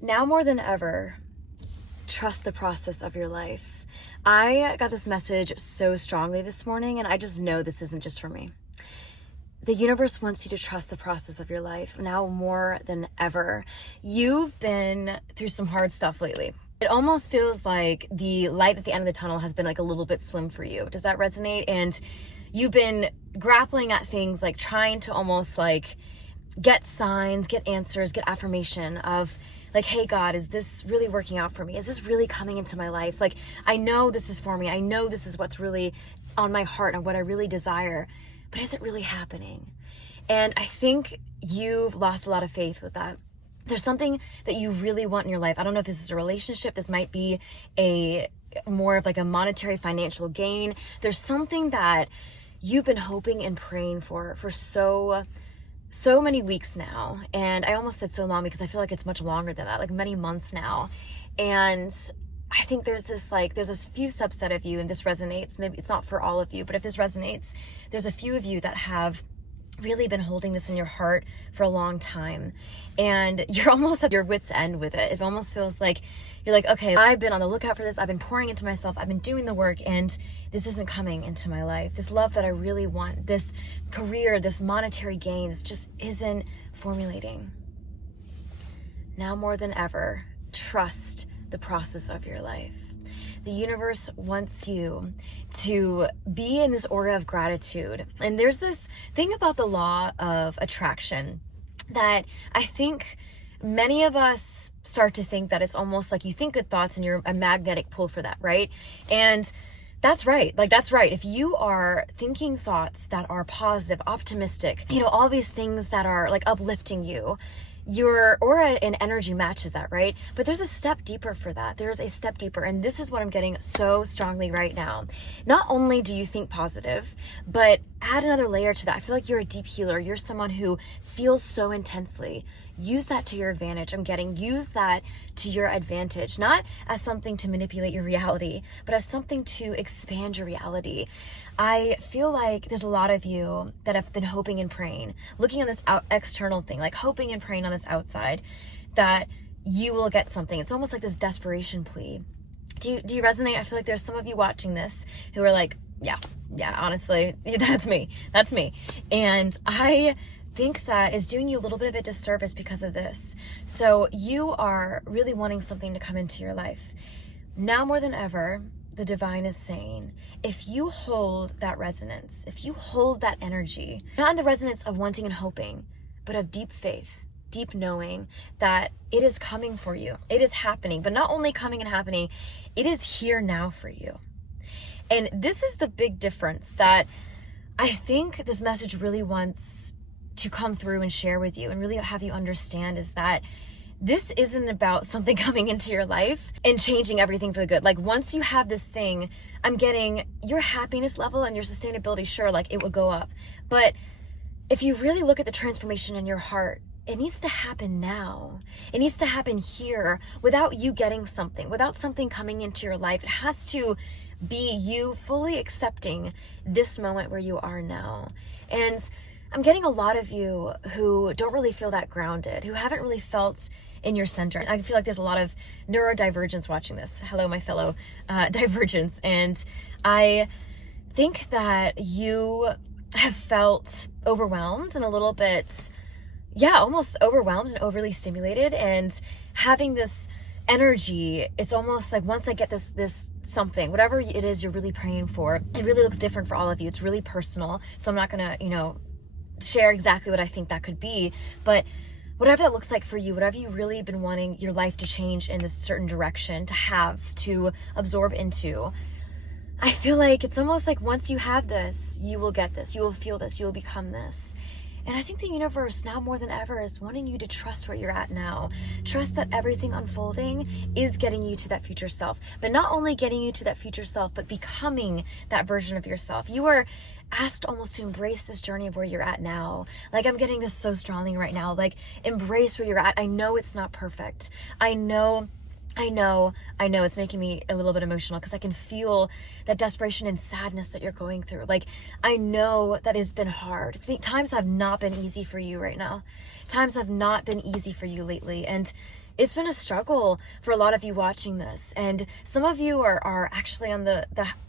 Now more than ever, trust the process of your life. I got this message so strongly this morning, and I just know this isn't just for me. The universe wants you to trust the process of your life now more than ever. You've been through some hard stuff lately. It almost feels like the light at the end of the tunnel has been like a little bit slim for you. Does that resonate? And you've been grappling at things like trying to almost like get signs, get answers, get affirmation of like, hey God, is this really working out for me? Is this really coming into my life? Like, I know this is for me. I know this is what's really on my heart and what I really desire, but is it really happening? And I think you've lost a lot of faith with that. There's something that you really want in your life. I don't know if this is a relationship. This might be a more of like a monetary financial gain. There's something that you've been hoping and praying for so many weeks now. And I almost said so long because I feel like it's much longer than that, like many months now. And I think there's a few subset of you, and this resonates. Maybe it's not for all of you, but if this resonates, there's a few of you that have really been holding this in your heart for a long time, and you're almost at your wit's end with it. It almost feels like you're like, okay, I've been on the lookout for this. I've been pouring into myself. I've been doing the work, and this isn't coming into my life. This love that I really want, this career, this monetary gain, this just isn't formulating. Now more than ever, trust the process of your life. The universe wants you to be in this aura of gratitude. And there's this thing about the law of attraction that I think many of us start to think that it's almost like you think good thoughts and you're a magnetic pull for that, right? And that's right. Like, that's right. If you are thinking thoughts that are positive, optimistic, all these things that are like uplifting you, your aura and energy matches that, right? But there's a step deeper for that. There's a step deeper. And this is what I'm getting so strongly right now. Not only do you think positive, but add another layer to that. I feel like you're a deep healer. You're someone who feels so intensely. Use that to your advantage. Use that to your advantage, not as something to manipulate your reality, but as something to expand your reality. I feel like there's a lot of you that have been hoping and praying, looking on this external thing, like hoping and praying on this outside that you will get something. It's almost like this desperation plea. Do you resonate? I feel like there's some of you watching this who are like, yeah, honestly, that's me. And I think that is doing you a little bit of a disservice because of this. So you are really wanting something to come into your life. Now more than ever, the divine is saying, if you hold that resonance, if you hold that energy, not in the resonance of wanting and hoping, but of deep faith, deep knowing that it is coming for you, it is happening, but not only coming and happening, it is here now for you. And this is the big difference that I think this message really wants to come through and share with you and really have you understand, is that this isn't about something coming into your life and changing everything for the good. Like, once you have this thing, I'm getting your happiness level and your sustainability, sure, like it will go up. But if you really look at the transformation in your heart, it needs to happen now. It needs to happen here without you getting something, without something coming into your life. It has to be you fully accepting this moment where you are now. And I'm getting a lot of you who don't really feel that grounded, who haven't really felt in your center. I feel like there's a lot of neurodivergence watching this. Hello, my fellow divergents. And I think that you have felt overwhelmed and a little bit, almost overwhelmed and overly stimulated. And having this energy, it's almost like once I get this something, whatever it is you're really praying for, it really looks different for all of you. It's really personal. So I'm not going to, share exactly what I think that could be, but whatever that looks like for you, whatever you've really been wanting your life to change in this certain direction, to absorb into, I feel like it's almost like once you have this, you will get this, you will feel this, you will become this. And I think the universe now more than ever is wanting you to trust where you're at now. Trust that everything unfolding is getting you to that future self, but not only getting you to that future self, but becoming that version of yourself. You are asked almost to embrace this journey of where you're at now. Like, I'm getting this so strongly right now. Like, embrace where you're at. I know it's not perfect. I know it's making me a little bit emotional because I can feel that desperation and sadness that you're going through. Like, I know that it's been hard. Times have not been easy for you right now. Times have not been easy for you lately. And It's been a struggle for a lot of you watching this, and some of you are actually on the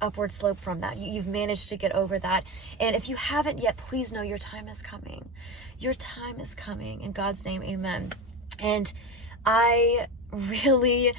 upward slope from that. You've managed to get over that, and if you haven't yet, please know your time is coming. Your time is coming. In God's name, amen. And I really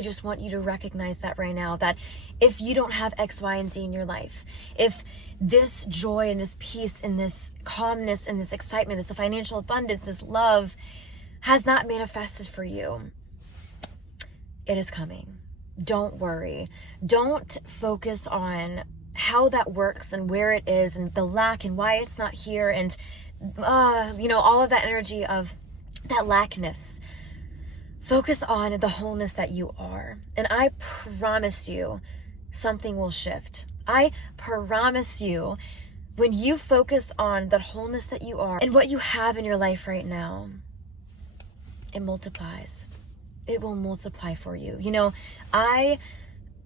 just want you to recognize that right now, that if you don't have X, Y, and Z in your life, if this joy and this peace and this calmness and this excitement, this financial abundance, this love has not manifested for you, it is coming. Don't worry. Don't focus on how that works and where it is and the lack and why it's not here and all of that energy of that lackness. Focus on the wholeness that you are. And I promise you, something will shift. I promise you, when you focus on the wholeness that you are and what you have in your life right now, it multiplies. It will multiply for you. I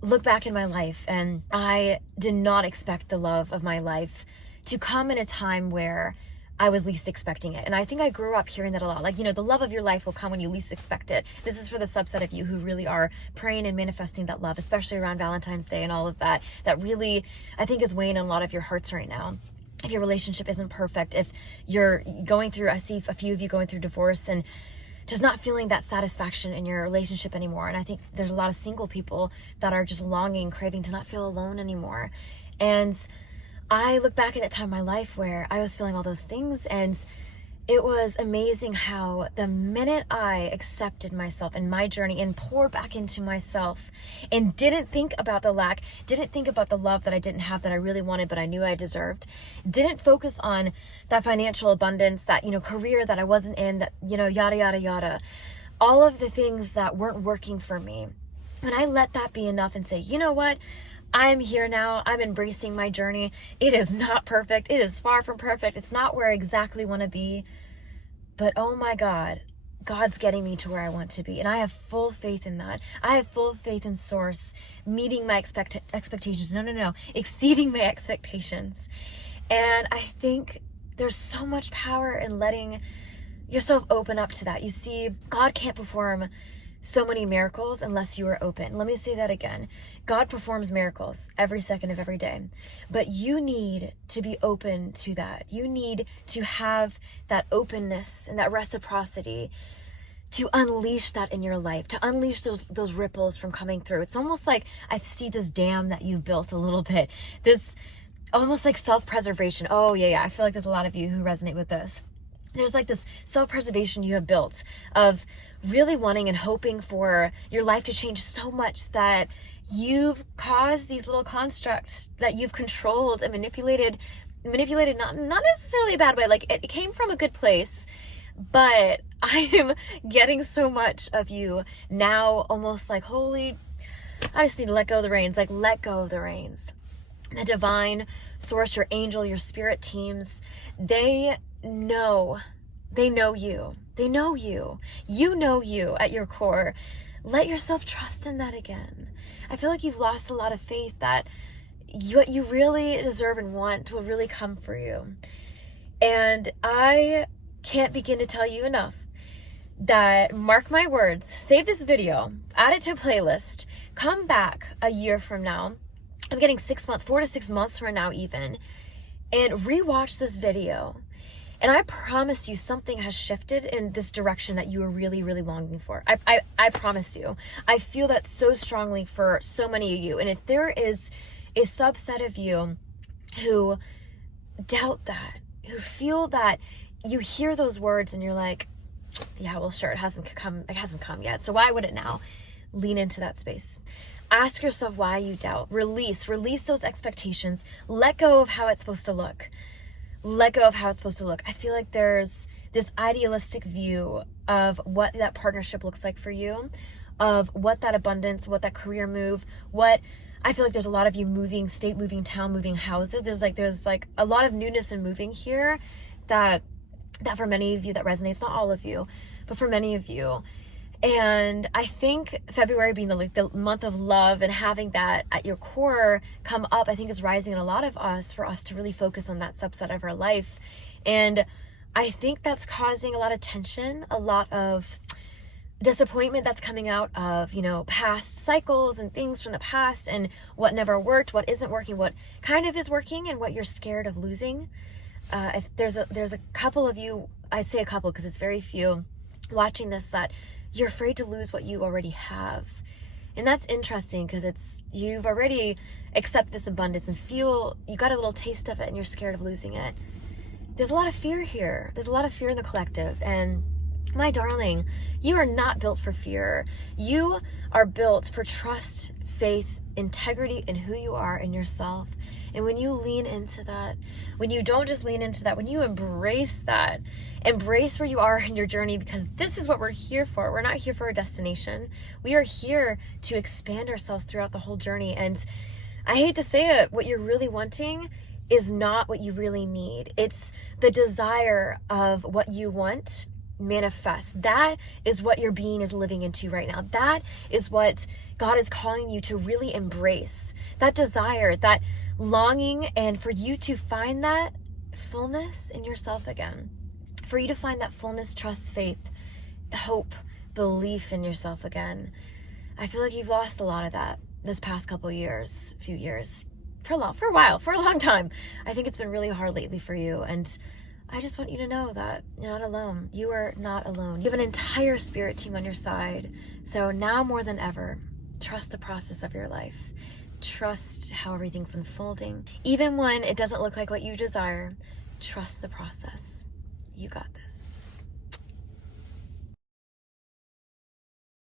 look back in my life and I did not expect the love of my life to come in a time where I was least expecting it. And I think I grew up hearing that a lot. The love of your life will come when you least expect it. This is for the subset of you who really are praying and manifesting that love, especially around Valentine's Day and all of that. That really, I think, is weighing on a lot of your hearts right now. If your relationship isn't perfect, if you're going through, I see a few of you going through divorce and just not feeling that satisfaction in your relationship anymore. And I think there's a lot of single people that are just longing, craving to not feel alone anymore. And I look back at that time in my life where I was feeling all those things, and it was amazing how the minute I accepted myself and my journey and poured back into myself and didn't think about the lack, didn't think about the love that I didn't have that I really wanted but I knew I deserved, didn't focus on that financial abundance, that, career that I wasn't in, that, yada, yada, yada, all of the things that weren't working for me. When I let that be enough and say, you know what? I'm here now. I'm embracing my journey. It is not perfect. It is far from perfect. It's not where I exactly want to be. But oh my God, God's getting me to where I want to be. And I have full faith in that. I have full faith in Source meeting my expectations. No. Exceeding my expectations. And I think there's so much power in letting yourself open up to that. You see, God can't perform so many miracles unless you are open. Let me say that again. God performs miracles every second of every day, but you need to be open to that. You need to have that openness and that reciprocity to unleash that in your life, to unleash those ripples from coming through. It's almost like I see this dam that you've built a little bit, this almost like self-preservation. Oh yeah. I feel like there's a lot of you who resonate with this. There's like this self-preservation you have built of really wanting and hoping for your life to change so much that you've caused these little constructs that you've controlled and manipulated, not necessarily a bad way, like it came from a good place, but I am getting so much of you now almost like, holy, I just need to let go of the reins, like let go of the reins. The divine source, your angel, your spirit teams, they know you. They know you. You know you at your core. Let yourself trust in that again. I feel like you've lost a lot of faith that what you really deserve and want will really come for you. And I can't begin to tell you enough that, mark my words, save this video, add it to a playlist, come back a year from now. I'm getting 6 months, 4 to 6 months from now even, and rewatch this video. And I promise you something has shifted in this direction that you are really, really longing for. I promise you. I feel that so strongly for so many of you. And if there is a subset of you who doubt that, who feel that you hear those words and you're like, yeah, well, sure, it hasn't come yet. So why would it now? Lean into that space. Ask yourself why you doubt. Release those expectations. Let go of how it's supposed to look. Let go of how it's supposed to look. I feel like there's this idealistic view of what that partnership looks like for you, of what that abundance, what that career move, what I feel like there's a lot of you moving state, moving town, moving houses. There's like a lot of newness in moving here that for many of you that resonates, not all of you, but for many of you. And I think February being the month of love and having that at your core come up, I think is rising in a lot of us for us to really focus on that subset of our life. And I think that's causing a lot of tension, a lot of disappointment that's coming out of, past cycles and things from the past, and what never worked, what isn't working, what kind of is working, and what you're scared of losing. If there's a couple of you, I say a couple because it's very few, watching this, that you're afraid to lose what you already have. And that's interesting because you've already accepted this abundance and you got a little taste of it and you're scared of losing it. There's a lot of fear here. There's a lot of fear in the collective. And my darling, you are not built for fear. You are built for trust, faith, integrity in who you are in yourself. And when you lean into that, when you don't just lean into that, when you embrace that, embrace where you are in your journey, because this is what we're here for. We're not here for a destination. We are here to expand ourselves throughout the whole journey. And I hate to say it, what you're really wanting is not what you really need. It's the desire of what you want manifest. That is what your being is living into right now. That is what God is calling you to really embrace. That desire, that longing, and for you to find that fullness in yourself again. For you to find that fullness, trust, faith, hope, belief in yourself again. I feel like you've lost a lot of that this past few years, for a long time. I think it's been really hard lately for you, and I just want you to know that you're not alone. You are not alone. You have an entire spirit team on your side. So now more than ever, trust the process of your life. Trust how everything's unfolding. Even when it doesn't look like what you desire, trust the process. You got this.